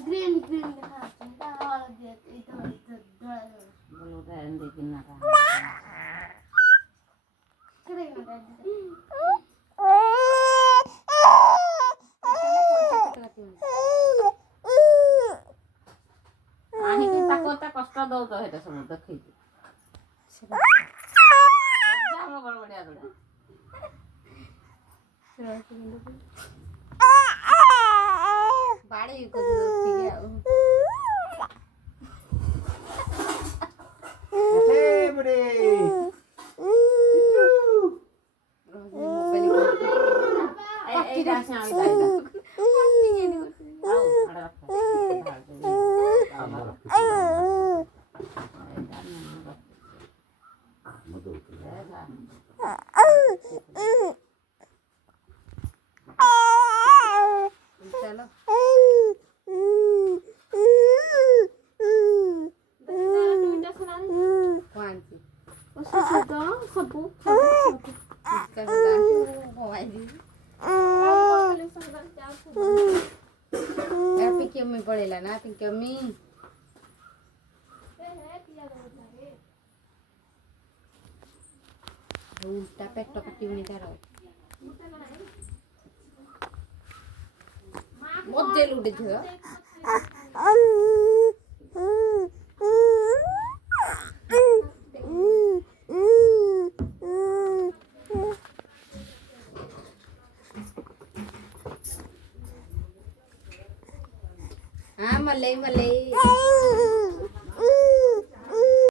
green green कष्ट दौच हेटा सब देखै बड़बड़िया बाड़ी चलो पिंकी पड़ेला ना पिंकी अम्मी उल्टा पेट कटी तार मजे लुटे झिଅ हाँ मलई मलई